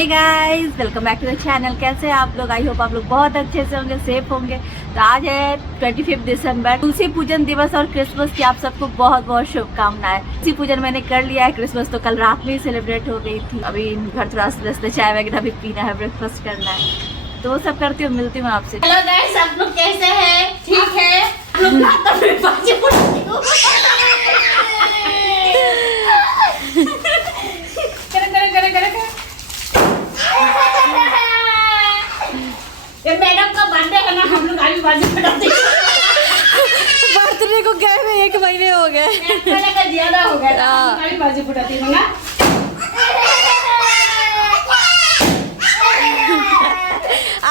Hey guys, welcome back to the channel. कैसे हैं आप लोग? आई होप आप लोग बहुत अच्छे से होंगे, सेफ होंगे। तो आज है 25 दिसंबर, तुलसी पूजन दिवस और क्रिसमस की आप सबको बहुत बहुत शुभकामनाएं। तुलसी पूजन मैंने कर लिया है, क्रिसमस तो कल रात में ही सेलिब्रेट हो गई थी। अभी घर थोड़ा व्यस्त, चाय वगैरह भी पीना है, ब्रेकफास्ट करना है, तो वो सब करती हूँ। मिलती हूँ आपसे। हेलो गाइस, आप लोग कैसे हैं? ठीक है? आप लोग ये मैडम का बर्थडे है ना, हम लोग अभी बाजी फटाते हैं। बर्थडे को गए हुए 1 महीने हो गए, पहले का ज्यादा हो गया था, हम अभी बाजी फटाते हैं ना।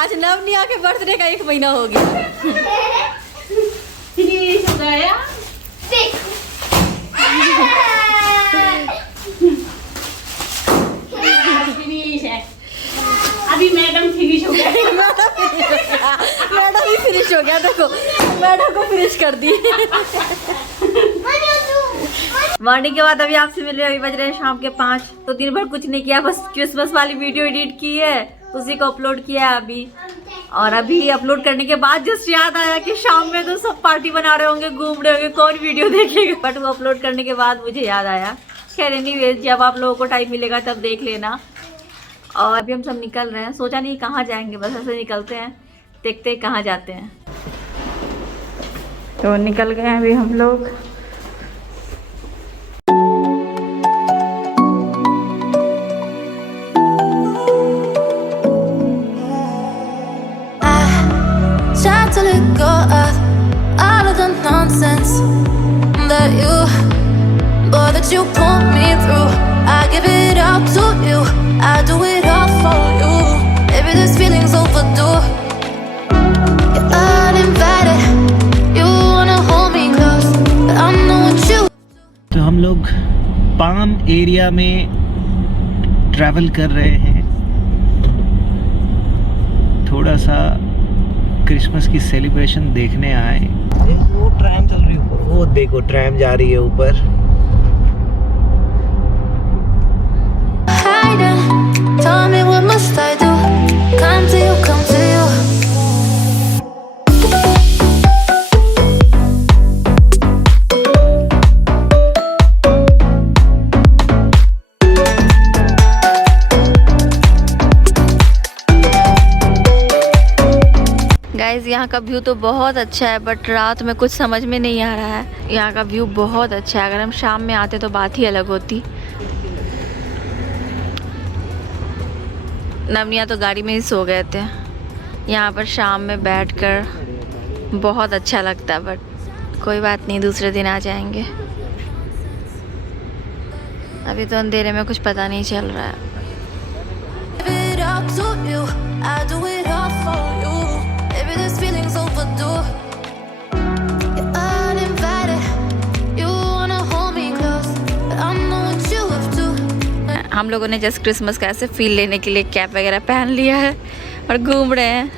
आज नवनिया के बर्थडे का 1 महीना हो गया। फिनिश हो गया। फिनिश है। अभी मैडम फिनिश हो गया। मैडम ही फिनिश हो गया। देखो, मैडम को फिनिश कर दी। मॉर्निंग के बाद अभी आपसे मिल रहे हैं। अभी बज रहे हैं शाम के 5। तो दिन भर कुछ नहीं किया, बस क्रिसमस वाली वीडियो एडिट की है, उसी को अपलोड किया है अभी। और अभी अपलोड करने के बाद जस्ट याद आया कि शाम में तो सब पार्टी बना रहे होंगे, घूम रहे होंगे, कौन वीडियो देखेगा। बट वो अपलोड करने के बाद मुझे याद आया। खैर एनीवेज, जब आप लोगों को टाइम मिलेगा तब देख लेना। और अभी हम सब निकल रहे हैं। सोचा नहीं कहाँ जाएंगे, बस ऐसे निकलते हैं, देखते हैं कहाँ जाते हैं। तो निकल गए हैं अभी हम लोग। To let go of all of the nonsense that you, boy, that you put me through. I give it all to you, I do it all for you. Maybe this feeling's overdue. You're uninvited, you wanna hold me close, but I know what you. तो हम लोग palm area में travel कर रहे हैं, थोड़ा सा Christmas की सेलिब्रेशन देखने आए। वो ट्रैम चल रही है ऊपर, वो देखो ट्रैम जा रही है ऊपर। Tell me what must I do? Come to you, come to you. Guys, यहाँ का व्यू तो बहुत अच्छा है, बट रात में कुछ समझ में नहीं आ रहा है। यहाँ का व्यू बहुत अच्छा है, अगर हम शाम में आते तो बात ही अलग होती। नवनिया तो गाड़ी में ही सो गए थे। यहाँ पर शाम में बैठकर बहुत अच्छा लगता है, बट कोई बात नहीं, दूसरे दिन आ जाएंगे। अभी तो अंधेरे में कुछ पता नहीं चल रहा है। हम लोगों ने जस्ट क्रिसमस का ऐसे फील लेने के लिए कैप वगैरह पहन लिया है और घूम रहे हैं।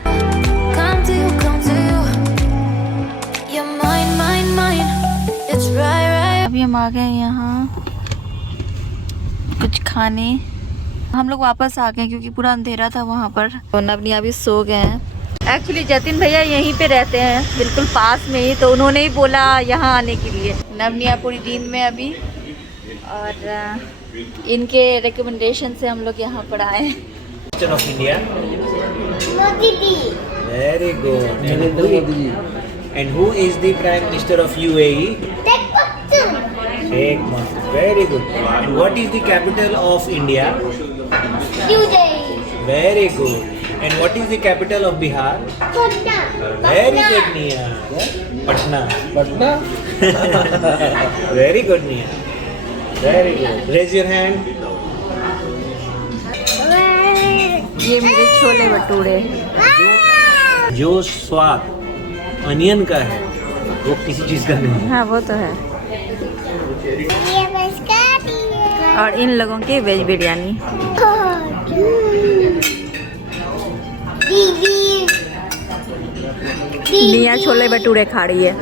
अभी हम आ गए यहाँ कुछ खाने। हम लोग वापस आ गए क्योंकि पूरा अंधेरा था वहाँ पर। तो नवनिया भी सो गए हैं। एक्चुअली जतिन भैया यहीं पे रहते हैं, बिल्कुल पास में ही, तो उन्होंने ही बोला यहाँ आने के लिए। नवनिया पूरी नींद में अभी, और इनके रिकमेंडेशन से हम लोग यहाँ पर आए। Minister of India, very good. And who is the prime minister of UAE? Sheikh Mahmoud, very good. And what is the capital of India? Very good. And what is the capital of Bihar? Very good Niya. Patna. Patna. Very good Niya, very good. Raise your hand. ये मेरे छोले भटूरे। जो स्वाद onion का है वो किसी चीज का नहीं है। हाँ, वो तो है। और इन लोगों की वेज बिरयानी। निया छोले भटूरे खा रही है।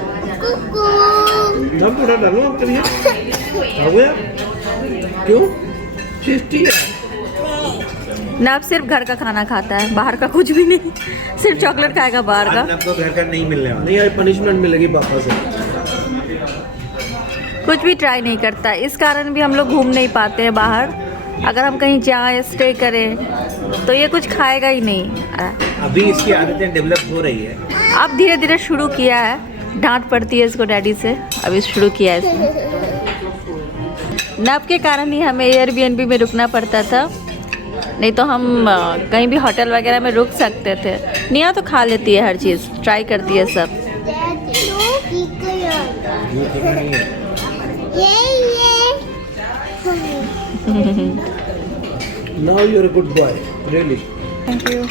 क्यों? टेस्टी है। ना अब सिर्फ घर का खाना खाता है, बाहर का कुछ भी नहीं, सिर्फ चॉकलेट खाएगा बाहर का। आपको घर का नहीं मिलने वाला, नहीं पनिशमेंट मिलेगी पापा से। कुछ भी ट्राई नहीं करता, इस कारण भी हम लोग घूम नहीं पाते हैं बाहर। अगर हम कहीं जाएं स्टे करें तो ये कुछ खाएगा ही नहीं। अभी इसकी आदतें डेवलप हो रही है, अब धीरे धीरे शुरू किया है, डांट पड़ती है इसको डैडी से, अभी शुरू किया है इसने। नब के कारण ही हमें एयरबीएनबी में रुकना पड़ता था, नहीं तो हम कहीं भी होटल वगैरह में रुक सकते थे। निया तो खा लेती है हर चीज़, ट्राई करती है सब। Now you're a good boy, really. Thank you.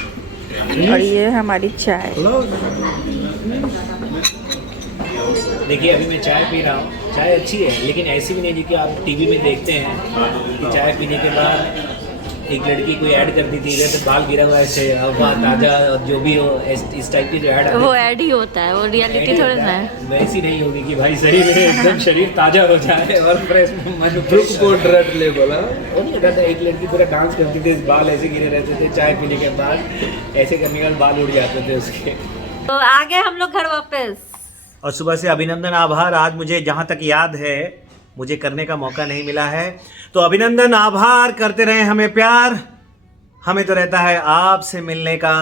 और ये हमारी चाय। देखिए अभी मैं चाय पी रहा हूँ, चाय अच्छी है लेकिन ऐसी भी नहीं जी कि आप टीवी में देखते हैं कि चाय पीने के बाद एक लड़की कोई ऐड कर दी थी, इधर से बाल गिरा हुआ ऐसे हवा ताज़ा जो भी हो, इस टाइप की जो ऐड वो ऐड ही होता है, वो रियलिटी थोड़ी ना है। वैसी नहीं होगी कि भाई शरीर में एकदम शरीर ताज़ा हो जाए और फ्रेश मन को ड्रट ले बोला। वो नहीं होता था, एक लड़की पूरा डांस करती थी, बाल ऐसे गिरे रहते थे, चाय पीने के बाद ऐसे करने के बाद बाल उड़ जाते थे उसके। तो आ गए हम लोग घर वापस। और सुबह से अभिनंदन आभार, आज मुझे जहाँ तक याद है मुझे करने का मौका नहीं मिला है, तो अभिनंदन आभार, करते रहे हमें प्यार, हमें तो रहता है आपसे मिलने का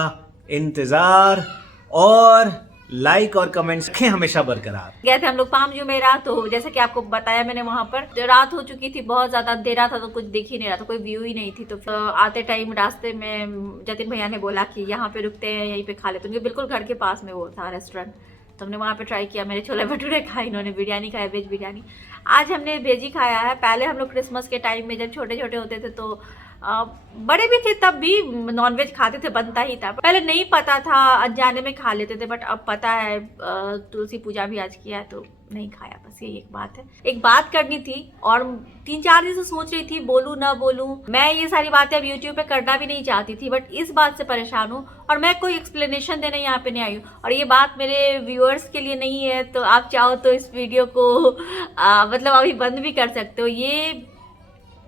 इंतज़ार, और लाइक और कमेंट्स रखें हमेशा बरकरार। गए थे हम लोग पाम जू में, रात हो, जैसे कि आपको बताया मैंने, वहाँ पर तो रात हो चुकी थी, बहुत ज़्यादा अंधेरा था, तो कुछ दिख ही नहीं रहा था, कोई व्यू ही नहीं थी। तो आते टाइम रास्ते में जतिन भैया ने बोला कि यहाँ पे रुकते हैं, यहीं पे खा लेते हैं, बिल्कुल घर के पास में वो था रेस्टोरेंट। तो हमने वहाँ पे ट्राई किया, मेरे छोले भटूरे खाए, इन्होंने बिरयानी खाया, वेज बिरयानी। आज हमने वेज ही खाया है। पहले हम लोग क्रिसमस के टाइम में जब छोटे छोटे होते थे तो बड़े भी थे तब भी नॉनवेज खाते थे, बनता ही था। पहले नहीं पता था, अनजाने में खा लेते थे, बट अब पता है, तुलसी पूजा भी आज किया है तो नहीं खाया, बस ये एक बात है। एक बात करनी थी और 3-4 दिन से सोच रही थी बोलूं ना बोलूं। मैं ये सारी बातें अब यूट्यूब पे करना भी नहीं चाहती थी, बट इस बात से परेशान हूँ और मैं कोई एक्सप्लेनेशन देने यहाँ पे नहीं आई हूँ। और ये बात मेरे व्यूअर्स के लिए नहीं है, तो आप चाहो तो इस वीडियो को मतलब अभी बंद भी कर सकते हो। ये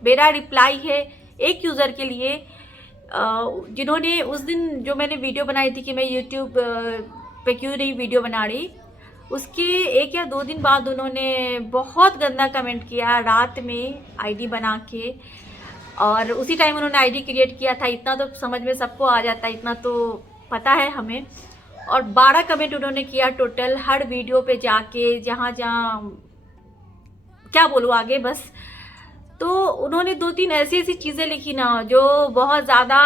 मेरा रिप्लाई है एक यूज़र के लिए जिन्होंने उस दिन जो मैंने वीडियो बनाई थी कि मैं यूट्यूब पे क्यों नहीं वीडियो बना रही, उसके 1 या 2 दिन बाद उन्होंने बहुत गंदा कमेंट किया रात में आईडी बना के, और उसी टाइम उन्होंने आईडी क्रिएट किया था। इतना तो समझ में सबको आ जाता है, इतना तो पता है हमें। और 12 कमेंट उन्होंने किया टोटल, हर वीडियो पे जाके, जहाँ जहाँ क्या बोलूँ आगे बस। तो उन्होंने 2-3 ऐसी चीज़ें लिखी ना जो बहुत ज़्यादा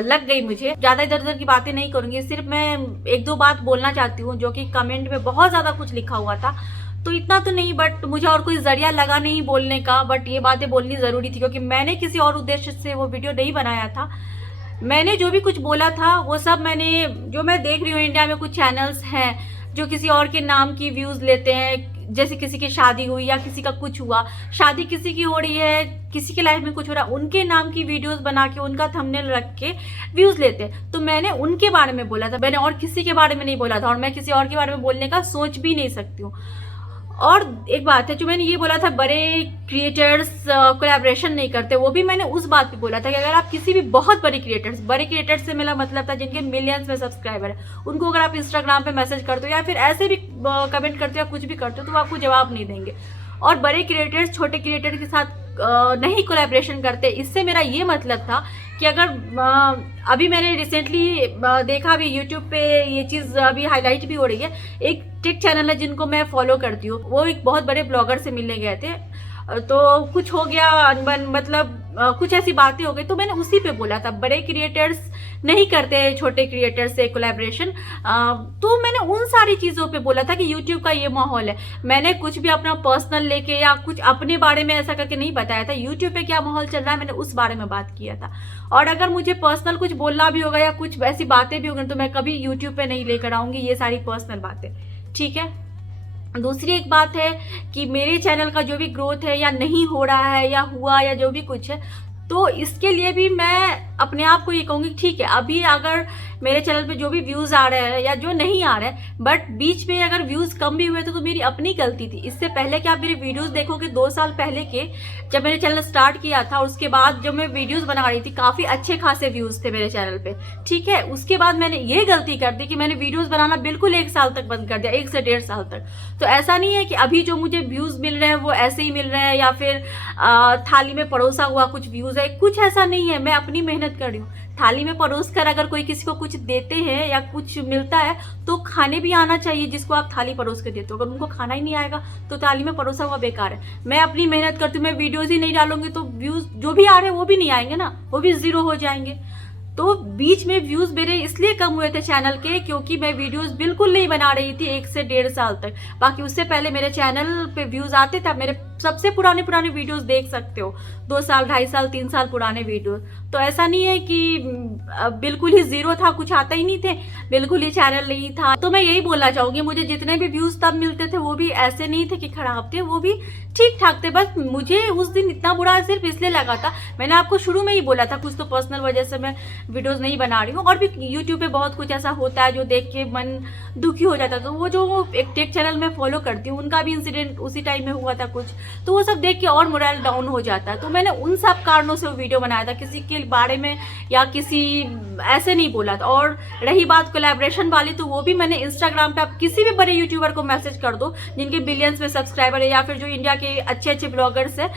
लग गई मुझे। ज़्यादा इधर उधर की बातें नहीं करूँगी, सिर्फ मैं 1-2 बात बोलना चाहती हूँ, जो कि कमेंट में बहुत ज़्यादा कुछ लिखा हुआ था। तो इतना तो नहीं, बट मुझे और कोई जरिया लगा नहीं बोलने का, बट ये बातें बोलनी ज़रूरी थी क्योंकि मैंने किसी और उद्देश्य से वो वीडियो नहीं बनाया था। मैंने जो भी कुछ बोला था वो सब मैंने, जो मैं देख रही हूँ इंडिया में कुछ चैनल्स हैं जो किसी और के नाम की व्यूज़ लेते हैं, जैसे किसी की शादी हुई या किसी का कुछ हुआ, शादी किसी की हो रही है, किसी के लाइफ में कुछ हो रहा है, उनके नाम की वीडियोस बना के उनका थंबनेल रख के व्यूज लेते। तो मैंने उनके बारे में बोला था, मैंने और किसी के बारे में नहीं बोला था, और मैं किसी और के बारे में बोलने का सोच भी नहीं सकती हूँ। और एक बात है, जो मैंने ये बोला था बड़े क्रिएटर्स कोलैबोरेशन नहीं करते, वो भी मैंने उस बात पे बोला था कि अगर आप किसी भी बहुत बड़े क्रिएटर्स से मेरा मतलब था जिनके मिलियंस में सब्सक्राइबर है, उनको अगर आप इंस्टाग्राम पे मैसेज करते हो या फिर ऐसे भी कमेंट करते हो या कुछ भी करते हो, तो वो आपको जवाब नहीं देंगे। और बड़े क्रिएटर्स छोटे क्रिएटर के साथ नहीं कोलैबोरेशन करते। इससे मेरा ये मतलब था कि अगर अभी मैंने रिसेंटली देखा भी यूट्यूब पे ये चीज़ अभी हाईलाइट भी हो रही है, एक टेक चैनल है जिनको मैं फॉलो करती हूँ, वो एक बहुत बड़े ब्लॉगर से मिलने गए थे, तो कुछ हो गया अनबन, मतलब कुछ ऐसी बातें हो गई, तो मैंने उसी पे बोला था बड़े क्रिएटर्स नहीं करते छोटे क्रिएटर्स से कोलैबोरेशन। तो मैंने उन सारी चीज़ों पे बोला था कि यूट्यूब का ये माहौल है। मैंने कुछ भी अपना पर्सनल लेके या कुछ अपने बारे में ऐसा करके नहीं बताया था। यूट्यूब पे क्या माहौल चल रहा है मैंने उस बारे में बात किया था। और अगर मुझे पर्सनल कुछ बोलना भी होगा या कुछ ऐसी बातें भी होंगी तो मैं कभी यूट्यूब पे नहीं लेकर आऊँगी ये सारी पर्सनल बातें, ठीक है। दूसरी एक बात है कि मेरे चैनल का जो भी ग्रोथ है या नहीं हो रहा है या हुआ या जो भी कुछ है, तो इसके लिए भी मैं अपने आप को ये कहूंगी ठीक है, अभी अगर मेरे चैनल पे जो भी व्यूज आ रहे हैं या जो नहीं आ रहे हैं, बट बीच में अगर व्यूज कम भी हुए तो मेरी अपनी गलती थी। इससे पहले कि आप मेरे वीडियोस देखोगे 2 साल पहले के, जब मैंने चैनल स्टार्ट किया था, उसके बाद जब मैं वीडियोस बना रही थी काफी अच्छे खासे व्यूज थे मेरे चैनल पे, ठीक है। उसके बाद मैंने ये गलती कर दी कि मैंने वीडियोस बनाना बिल्कुल 1 साल तक बंद कर दिया, 1 से 1.5 साल तक। तो ऐसा नहीं है कि अभी जो मुझे व्यूज मिल रहे हैं वो ऐसे ही मिल रहे हैं या फिर थाली में परोसा हुआ कुछ व्यूज है, कुछ ऐसा नहीं है। मैं अपनी मेहनत कर रही हूँ। थाली में परोस कर अगर कोई किसी को कुछ देते हैं या कुछ मिलता है तो खाने भी आना चाहिए जिसको आप थाली परोस के देते हो। अगर उनको खाना ही नहीं आएगा तो थाली में परोसा हुआ बेकार है। मैं अपनी मेहनत करती हूँ, मैं वीडियोज ही नहीं डालूंगी तो व्यूज जो भी आ रहे हैं वो भी नहीं आएंगे ना, वो भी 0 हो जाएंगे। तो बीच में व्यूज मेरे इसलिए कम हुए थे चैनल के क्योंकि मैं वीडियोस बिल्कुल नहीं बना रही थी 1 से 1.5 साल तक। बाकी उससे पहले मेरे चैनल पे व्यूज आते थे। मेरे सबसे पुराने वीडियोस देख सकते हो, 2 साल 2.5 साल 3 साल पुराने वीडियोस। तो ऐसा नहीं है कि बिल्कुल ही 0 था, कुछ आता ही नहीं थे, बिल्कुल ही चैनल नहीं था। तो मैं यही बोलना चाहूंगी, मुझे जितने भी व्यूज तब मिलते थे वो भी ऐसे नहीं थे कि खराब थे, वो भी ठीक ठाक थे। बस मुझे उस दिन इतना बुरा सिर्फ इसलिए लगा था, मैंने आपको शुरू में ही बोला था, कुछ तो पर्सनल वजह से मैं वीडियोस नहीं बना रही हूँ। और भी यूट्यूब पे बहुत कुछ ऐसा होता है जो देख के मन दुखी हो जाता है। तो वो जो एक टेक चैनल में फॉलो करती हूँ उनका भी इंसिडेंट उसी टाइम में हुआ था कुछ, तो वो सब देख के और मोरल डाउन हो जाता है। तो मैंने उन सब कारणों से वो वीडियो बनाया था, किसी के बारे में या किसी ऐसे नहीं बोला था। और रही बात कोलैबोरेशन वाली, तो वो भी मैंने इंस्टाग्राम पे, आप किसी भी बड़े यूट्यूबर को मैसेज कर दो जिनके बिलियंस में सब्सक्राइबर है या फिर जो इंडिया के अच्छे ब्लॉगर्स है,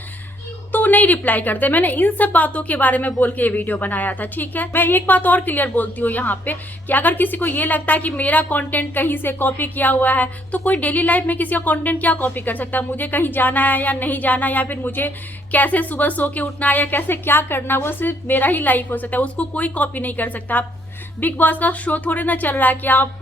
तो नहीं रिप्लाई करते। मैंने इन सब बातों के बारे में बोल के ये वीडियो बनाया था, ठीक है। मैं एक बात और क्लियर बोलती हूँ यहाँ पे कि अगर किसी को ये लगता है कि मेरा कंटेंट कहीं से कॉपी किया हुआ है, तो कोई डेली लाइफ में किसी का कंटेंट क्या कॉपी कर सकता है? मुझे कहीं जाना है या नहीं जाना, या फिर मुझे कैसे सुबह सो के उठना है या कैसे क्या करना, वो सिर्फ मेरा ही लाइफ हो सकता है, उसको कोई कॉपी नहीं कर सकता। आप बिग बॉस का शो थोड़े ना चल रहा है कि आप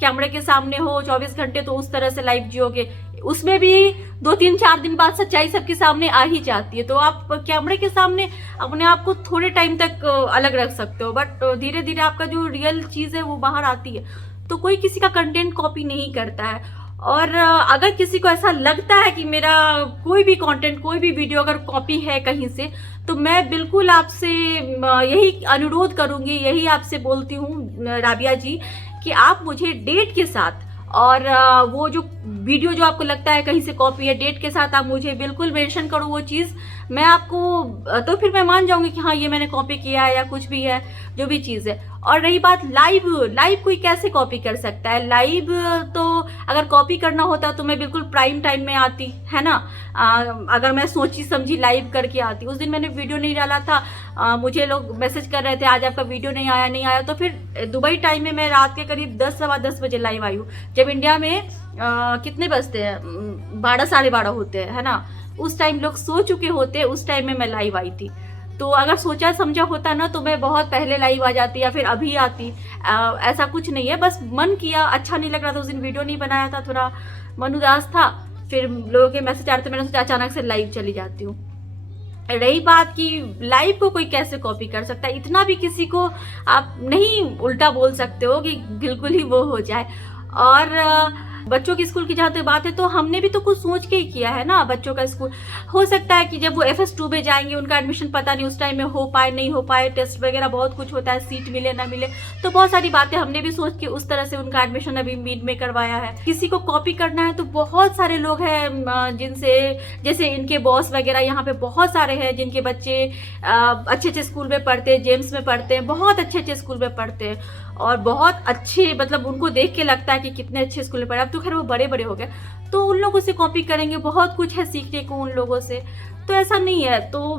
कैमरे के सामने हो 24 घंटे तो उस तरह से लाइफ जियोगे। उसमें भी 2-3-4 दिन बाद सच्चाई सबके सामने आ ही जाती है। तो आप कैमरे के सामने अपने आप को थोड़े टाइम तक अलग रख सकते हो, बट धीरे धीरे आपका जो रियल चीज है वो बाहर आती है। तो कोई किसी का कंटेंट कॉपी नहीं करता है। और अगर किसी को ऐसा लगता है कि मेरा कोई भी कंटेंट, कोई भी वीडियो अगर कॉपी है कहीं से, तो मैं बिल्कुल आपसे यही अनुरोध करूंगी, यही आपसे बोलती हूँ राबिया जी, कि आप मुझे डेट के साथ और वो जो वीडियो जो आपको लगता है कहीं से कॉपी है, डेट के साथ आप मुझे बिल्कुल मेंशन करो वो चीज़। मैं आपको, तो फिर मैं मान जाऊंगी कि हाँ ये मैंने कॉपी किया है या कुछ भी है, जो भी चीज़ है। और रही बात लाइव कोई कैसे कॉपी कर सकता है? लाइव तो अगर कॉपी करना होता तो मैं बिल्कुल प्राइम टाइम में आती, है ना। अगर मैं सोची समझी लाइव करके आती। उस दिन मैंने वीडियो नहीं डाला था, मुझे लोग मैसेज कर रहे थे आज आपका वीडियो नहीं आया, तो फिर दुबई टाइम में मैं रात के करीब 10 सवा 10 बजे लाइव आई हूँ, जब इंडिया में कितने बजते हैं, 12 साढ़े 12 होते हैं, है ना। उस टाइम लोग सो चुके होते, उस टाइम में मैं लाइव आई थी। तो अगर सोचा समझा होता ना तो मैं बहुत पहले लाइव आ जाती या फिर अभी आती। ऐसा कुछ नहीं है, बस मन किया, अच्छा नहीं लग रहा था उस दिन, वीडियो नहीं बनाया था, थोड़ा मन उदास था, फिर लोगों के मैसेज आ रहे थे, मैंने सोचा अचानक से लाइव चली जाती हूँ। रही बात कि लाइव को कोई कैसे कॉपी कर सकता है, इतना भी किसी को आप नहीं उल्टा बोल सकते हो कि बिल्कुल ही वो हो जाए। और बच्चों की स्कूल की जहाँ तक बात है, तो हमने भी तो कुछ सोच के ही किया है ना। बच्चों का स्कूल हो सकता है कि जब वो FS2 में जाएंगे उनका एडमिशन पता नहीं उस टाइम में हो पाए नहीं हो पाए, टेस्ट वगैरह बहुत कुछ होता है, सीट मिले ना मिले, तो बहुत सारी बातें हमने भी सोच के उस तरह से उनका एडमिशन अभी मीड में करवाया है। किसी को कॉपी करना है तो बहुत सारे लोग हैं जिनसे, जैसे इनके बॉस वगैरह यहाँ पे बहुत सारे हैं जिनके बच्चे अच्छे स्कूल में पढ़ते हैं, जेम्स में पढ़ते हैं, बहुत अच्छे स्कूल में पढ़ते हैं और बहुत अच्छे, मतलब उनको देख के लगता है कि कितने अच्छे स्कूल में पढ़े। अब तो खैर वो बड़े हो गए, तो उन लोगों से कॉपी करेंगे, बहुत कुछ है सीखने को उन लोगों से। तो ऐसा नहीं है, तो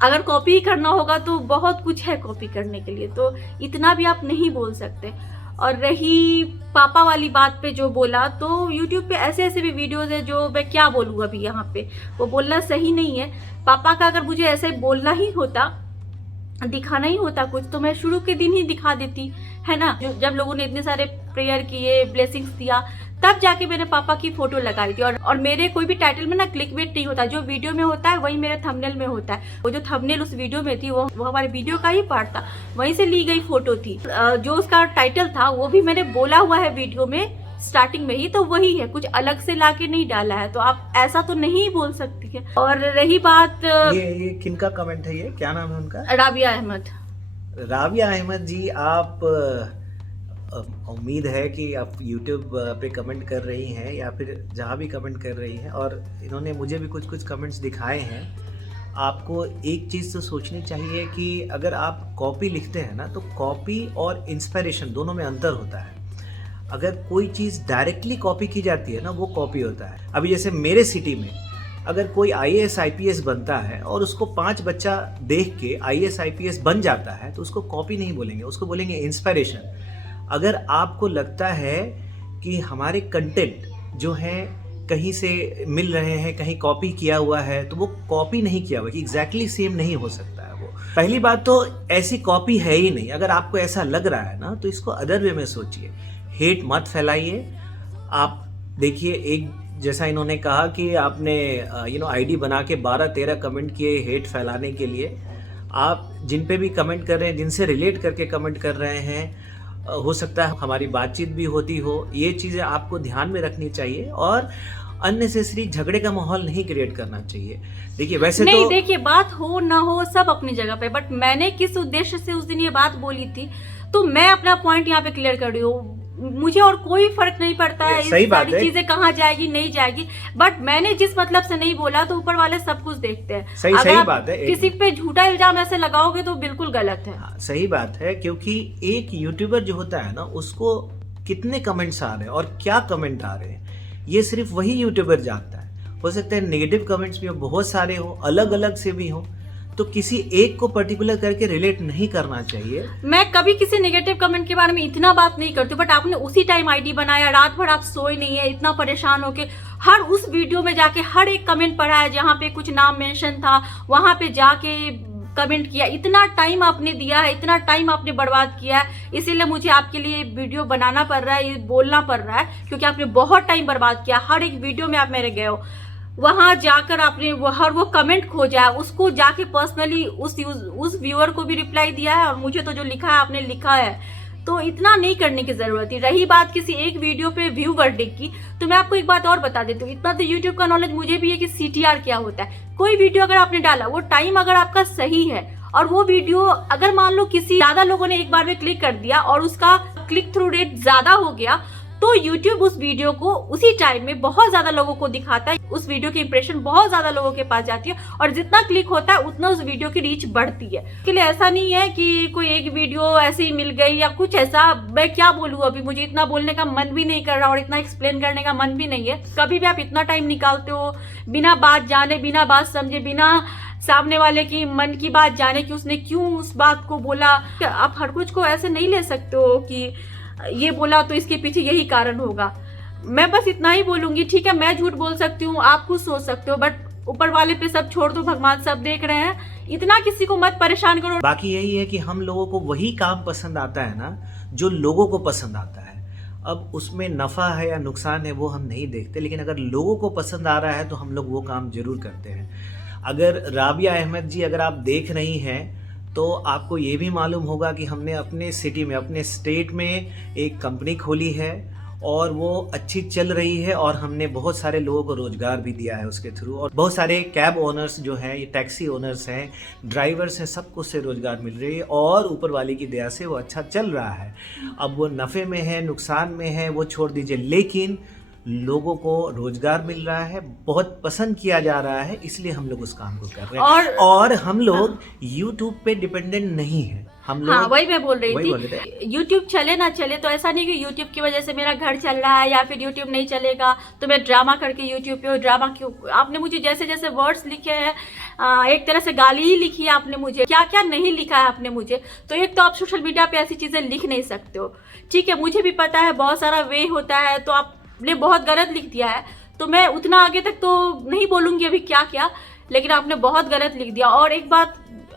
अगर कॉपी करना होगा तो बहुत कुछ है कॉपी करने के लिए, तो इतना भी आप नहीं बोल सकते। और रही पापा वाली बात पे जो बोला, तो यूट्यूब पे ऐसे भी वीडियोस है जो मैं क्या बोलूँ अभी यहाँ पे, वो बोलना सही नहीं है। पापा का अगर मुझे ऐसे बोलना ही होता, दिखाना ही होता कुछ, तो मैं शुरू के दिन ही दिखा देती, है ना। जब लोगों ने इतने सारे प्रेयर किए, ब्लेसिंग्स दिया, तब जाके मैंने पापा की फोटो लगाई थी। और मेरे कोई भी टाइटल में ना क्लिकबेट नहीं होता, जो वीडियो में होता है वही मेरे थंबनेल में होता है। वो जो थंबनेल उस वीडियो में थी वो हमारे वीडियो का ही पार्ट था, वहीं से ली गई फोटो थी। जो उसका टाइटल था वो भी मैंने बोला हुआ है वीडियो में स्टार्टिंग में ही, तो वही है, कुछ अलग से लाके नहीं डाला है। तो आप ऐसा तो नहीं बोल सकती है। और रही बात, ये किनका कमेंट है, ये क्या नाम है उनका? राबिया अहमद। राबिया अहमद जी, आप उम्मीद है कि आप YouTube पे कमेंट कर रही हैं या फिर जहाँ भी कमेंट कर रही हैं, और इन्होंने मुझे भी कुछ कुछ कमेंट्स दिखाए हैं। आपको एक चीज़ तो सोचनी चाहिए कि अगर आप कॉपी लिखते हैं ना, तो कॉपी और इंस्पिरेशन दोनों में अंतर होता है। अगर कोई चीज़ डायरेक्टली कॉपी की जाती है ना, वो कॉपी होता है। अभी जैसे मेरे सिटी में अगर कोई IAS IPS बनता है और उसको 5 बच्चा देख के IAS IPS बन जाता है, तो उसको कॉपी नहीं बोलेंगे, उसको बोलेंगे इंस्पिरेशन। अगर आपको लगता है कि हमारे कंटेंट जो हैं कहीं से मिल रहे हैं, कहीं कॉपी किया हुआ है, तो वो कॉपी नहीं किया हुआ, कि एग्जैक्टली सेम नहीं हो सकता है वो। पहली बात तो ऐसी कॉपी है ही नहीं। अगर आपको ऐसा लग रहा है ना, तो इसको अदर वे में सोचिए। हेट मत फैलाइए। आप देखिए, एक जैसा इन्होंने कहा कि आपने आईडी बना के 12-13 कमेंट किए हेट फैलाने के लिए। आप जिन पे भी कमेंट कर रहे हैं, जिनसे रिलेट करके कमेंट कर रहे हैं, हो सकता है हमारी बातचीत भी होती हो। ये चीज़ें आपको ध्यान में रखनी चाहिए और अननेसेसरी झगड़े का माहौल नहीं क्रिएट करना चाहिए। देखिए, वैसे नहीं, तो देखिए, बात हो ना हो सब अपनी जगह पे, बट मैंने किस उद्देश्य से उस दिन ये बात बोली थी, तो मैं अपना पॉइंट यहाँ पे क्लियर कर रही हूँ। मुझे और कोई फर्क नहीं पड़ता है सही इस बात सारी है। चीजें कहाँ जाएगी नहीं जाएगी, बट मैंने जिस मतलब से नहीं बोला, तो ऊपर वाले सब कुछ देखते हैं। सही अगर आप बात है। किसी पे झूठा इल्जाम ऐसे लगाओगे तो बिल्कुल गलत है। हाँ, सही बात है, क्योंकि एक यूट्यूबर जो होता है ना, उसको कितने कमेंट्स आ रहे हैं और क्या कमेंट आ रहे हैं, ये सिर्फ वही यूट्यूबर जानता है। हो सकता है नेगेटिव कमेंट्स भी हो, बहुत सारे हो, अलग अलग से भी हो, तो किसी एक को पर्टिकुलर करके रिलेट नहीं करना चाहिए। मैं कभी किसी नेगेटिव कमेंट के बारे में इतना बात नहीं करती, बट आपने उसी टाइम आईडी बनाया, रात भर आप सोए नहीं है, इतना परेशान होके हर उस वीडियो में जाके हर एक कमेंट पढ़ा है जहाँ पे कुछ नाम मेंशन था, वहां पे जाके कमेंट किया। इतना टाइम आपने दिया है, इतना टाइम आपने बर्बाद किया है, इसीलिए मुझे आपके लिए वीडियो बनाना पड़ रहा है, ये बोलना पड़ रहा है, क्योंकि आपने बहुत टाइम बर्बाद किया। हर एक वीडियो में आप मेरे गए हो, वहां जाकर आपने वो कमेंट खोजा, उसको जाके पर्सनली उस व्यूअर को भी रिप्लाई दिया है, और मुझे तो जो लिखा है आपने लिखा है। तो इतना नहीं करने की जरूरत है। रही बात किसी एक वीडियो पे व्यू वर्डिंग की, तो मैं आपको एक बात और बता देती हूँ। इतना तो यूट्यूब का नॉलेज मुझे भी है कि CTR क्या होता है। कोई वीडियो अगर आपने डाला, वो टाइम अगर आपका सही है, और वो वीडियो अगर मान लो किसी ज्यादा लोगों ने एक बार में क्लिक कर दिया और उसका क्लिक थ्रू रेट ज्यादा हो गया, तो YouTube उस वीडियो को उसी टाइम में बहुत ज्यादा लोगों को दिखाता है, उस वीडियो की इंप्रेशन बहुत ज्यादा लोगों के पास जाती है, और जितना क्लिक होता है उतना उस वीडियो की रीच बढ़ती है। इसके लिए ऐसा नहीं है कि कोई एक वीडियो ऐसे ही मिल गई या कुछ ऐसा। मैं क्या बोलूँ, अभी मुझे इतना बोलने का मन भी नहीं कर रहा और इतना एक्सप्लेन करने का मन भी नहीं है। कभी भी आप इतना टाइम निकालते हो बिना बात जाने, बिना बात समझे, बिना सामने वाले की मन की बात जाने कि उसने क्यों उस बात को बोला। आप हर कुछ को ऐसे नहीं ले सकते हो कि ये बोला तो इसके पीछे यही कारण होगा। मैं बस इतना ही बोलूंगी, ठीक है, मैं झूठ बोल सकती हूँ, आप कुछ सोच सकते हो, बट ऊपर वाले पे सब छोड़ दो, भगवान सब देख रहे हैं। इतना किसी को मत परेशान करो। बाकी यही है कि हम लोगों को वही काम पसंद आता है ना, जो लोगों को पसंद आता है। अब उसमें नफ़ा है या नुकसान है वो हम नहीं देखते, लेकिन अगर लोगों को पसंद आ रहा है तो हम लोग वो काम जरूर करते हैं। अगर राबिया अहमद जी, अगर आप देख रही हैं, तो आपको ये भी मालूम होगा कि हमने अपने सिटी में, अपने स्टेट में एक कंपनी खोली है, और वो अच्छी चल रही है, और हमने बहुत सारे लोगों को रोज़गार भी दिया है उसके थ्रू। और बहुत सारे कैब ओनर्स जो हैं, ये टैक्सी ओनर्स हैं, ड्राइवर्स हैं, सबको से रोज़गार मिल रही है, और ऊपर वाले की दया से वो अच्छा चल रहा है। अब वो नफ़े में है, नुकसान में है, वो छोड़ दीजिए, लेकिन लोगों को रोजगार मिल रहा है, बहुत पसंद किया जा रहा है, इसलिए हम लोग उस काम को कर रहे हैं। और हम लोग YouTube पे डिपेंडेंट नहीं है। हम लोग, हाँ, वही मैं बोल रही थी। YouTube चले ना चले, तो ऐसा नहीं कि YouTube की वजह से मेरा घर चल रहा है या फिर YouTube नहीं चलेगा तो मैं ड्रामा करके YouTube पे हो। ड्रामा क्यों? आपने मुझे जैसे जैसे वर्ड्स लिखे हैं, एक तरह से गाली ही लिखी है आपने मुझे, क्या क्या नहीं लिखा है आपने मुझे। तो एक तो आप सोशल मीडिया पे ऐसी चीजें लिख नहीं सकते हो, ठीक है, मुझे भी पता है बहुत सारा वे होता है, तो आपने बहुत गलत लिख दिया है, तो मैं उतना आगे तक तो नहीं बोलूंगी अभी क्या क्या, लेकिन आपने बहुत गलत लिख दिया। और एक बात,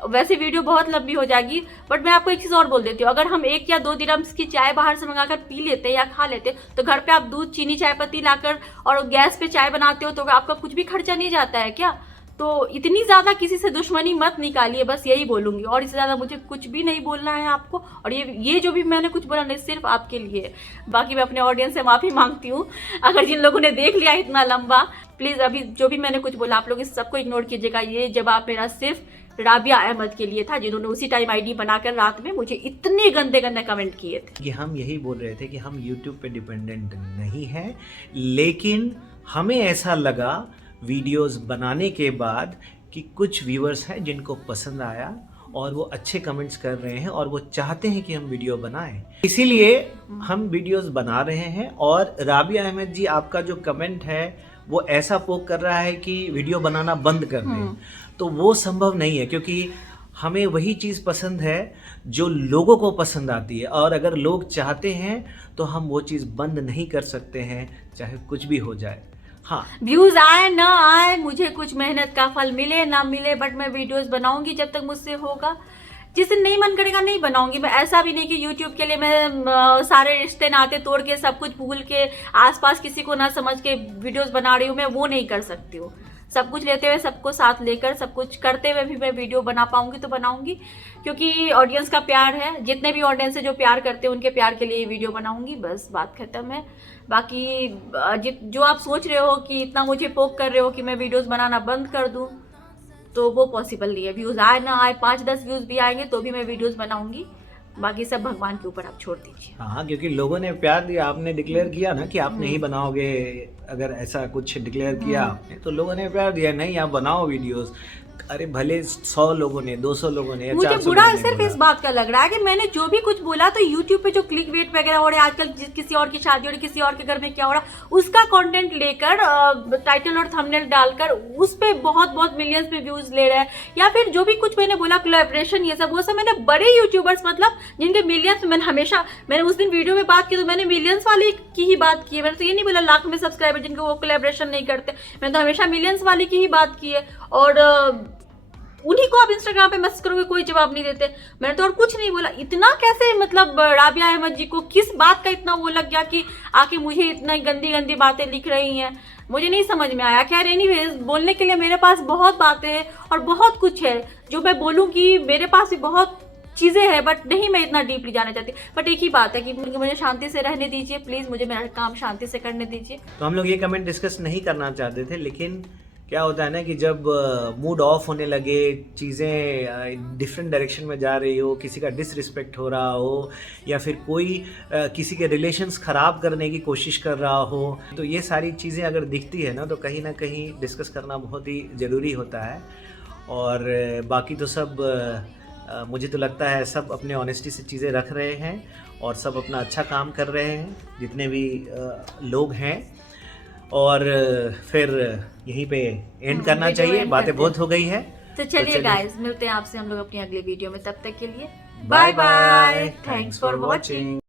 वैसे वीडियो बहुत लंबी हो जाएगी, बट मैं आपको एक चीज और बोल देती हूँ। अगर हम 1 या 2 दिरहम्स की चाय बाहर से मंगाकर पी लेते या खा लेते, तो घर पे आप दूध, चीनी, चाय पत्ती लाकर और गैस पे चाय बनाते हो, तो आपका कुछ भी खर्चा नहीं जाता है क्या? तो इतनी ज्यादा किसी से दुश्मनी मत निकालिए, बस यही बोलूंगी। और इससे ज्यादा मुझे कुछ भी नहीं बोलना है आपको। और ये जो भी मैंने कुछ बोला नहीं, सिर्फ आपके लिए। बाकी मैं अपने ऑडियंस से माफी मांगती हूँ अगर जिन लोगों ने देख लिया इतना लंबा। प्लीज अभी जो भी मैंने कुछ बोला, आप लोग इस सबको इग्नोर कीजिएगा। ये जवाब मेरा सिर्फ राबिया अहमद के लिए था, जिन्होंने उसी टाइम आईडी बनाकर रात में मुझे इतने गंदे गंदे कमेंट किए थे। कि हम यही बोल रहे थे कि हम YouTube पे डिपेंडेंट नहीं हैं, लेकिन हमें ऐसा लगा वीडियोस बनाने के बाद कि कुछ व्यूअर्स हैं जिनको पसंद आया और वो अच्छे कमेंट्स कर रहे हैं और वो चाहते हैं कि हम वीडियो बनाएं, इसीलिए हम वीडियोस बना रहे हैं। और राबिया अहमद जी, आपका जो कमेंट है वो ऐसा पोक कर रहा है कि वीडियो बनाना बंद कर दें, तो वो संभव नहीं है, क्योंकि हमें वही चीज़ पसंद है जो लोगों को पसंद आती है। और अगर लोग चाहते हैं तो हम वो चीज़ बंद नहीं कर सकते हैं, चाहे कुछ भी हो जाए। हाँ, व्यूज आए ना आए, मुझे कुछ मेहनत का फल मिले ना मिले, बट मैं वीडियोस बनाऊंगी जब तक मुझसे होगा। जिस दिन नहीं मन करेगा नहीं बनाऊंगी। मैं ऐसा भी नहीं कि यूट्यूब के लिए मैं सारे रिश्ते नाते तोड़ के सब कुछ भूल के आसपास किसी को ना समझ के वीडियोस बना रही हूँ, मैं वो नहीं कर सकती हूँ। सब कुछ लेते हुए, सबको साथ लेकर, सब कुछ करते हुए भी मैं वीडियो बना पाऊंगी तो बनाऊंगी, क्योंकि ऑडियंस का प्यार है। जितने भी ऑडियंस है जो प्यार करते हैं उनके प्यार के लिए ये वीडियो बनाऊंगी, बस बात खत्म है। बाकी जो आप सोच रहे हो कि इतना मुझे पोक कर रहे हो कि मैं वीडियोस बनाना बंद कर दूं, तो वो पॉसिबल नहीं है। व्यूज आए ना आए, 5-10 व्यूज भी आएंगे तो भी मैं वीडियोस बनाऊंगी, बाकी सब भगवान के ऊपर आप छोड़ दीजिए। हाँ, क्योंकि लोगों ने प्यार दिया, आपने डिक्लेयर किया ना कि आप नहीं बनाओगे, अगर ऐसा कुछ डिक्लेयर किया आपने तो लोगों ने प्यार दिया, नहीं आप बनाओ वीडियोस। अरे भले 100 लोगों ने, 200 लोगों ने या 400 मुझे बुरा लोगों ने सिर्फ बोला। इस बात का लग रहा है कि मैंने जो भी कुछ बोला तो YouTube पे जो क्लिक वेट वगैरह हो रहे हैं आजकल, किसी और की शादी हो रही, किसी और के घर में क्या हो रहा, उसका कंटेंट लेकर टाइटल और थंबनेल डालकर उस पे बहुत मिलियंस में व्यूज ले रहे हैं। या फिर जो भी कुछ मैंने बोला कोलैबोरेशन, ये सब वो सब मैंने बड़े यूट्यूबर्स, मतलब जिनके मिलियंस, मैंने उस दिन वीडियो में बात की तो मैंने मिलियंस वाले की ही बात की है। मैंने तो ये नहीं बोला लाख में सब्सक्राइबर जिनको वो कोलैबोरेशन नहीं करते, मैंने तो हमेशा मिलियंस वाले की ही बात की है। और उन्हीं को आप इंस्टाग्राम पे मैसेज करोगे कोई जवाब नहीं देते। मैंने तो और कुछ नहीं बोला। इतना कैसे, मतलब राबिया अहमद जी को किस बात का इतना वो लग गया कि आके मुझे इतना गंदी बातें लिख रही हैं, मुझे नहीं समझ में आया। खैर एनीवेज, बोलने के लिए मेरे पास बहुत बातें हैं और बहुत कुछ है जो मैं बोलूँगी, मेरे पास भी बहुत चीज़ें हैं, बट नहीं मैं इतना डीपली जाना चाहती। बट एक ही बात है कि मुझे शांति से रहने दीजिए प्लीज़, मुझे मेरा काम शांति से करने दीजिए। तो हम लोग ये कमेंट डिस्कस नहीं करना चाहते थे, लेकिन क्या होता है ना कि जब मूड ऑफ होने लगे, चीज़ें डिफरेंट डायरेक्शन में जा रही हो, किसी का डिसरिस्पेक्ट हो रहा हो या फिर कोई किसी के रिलेशंस ख़राब करने की कोशिश कर रहा हो, तो ये सारी चीज़ें अगर दिखती है ना तो कहीं ना कहीं डिस्कस करना बहुत ही ज़रूरी होता है। और बाकी तो सब मुझे तो लगता है सब अपने ऑनेस्टी से चीज़ें रख रहे हैं और सब अपना अच्छा काम कर रहे हैं, जितने भी लोग हैं। और फिर यहीं पे एंड करना चाहिए, बातें बहुत हो गई है। तो चलिए गाइस, मिलते हैं आपसे हम लोग अपनी अगली वीडियो में, तब तक के लिए bye bye, thanks for watching.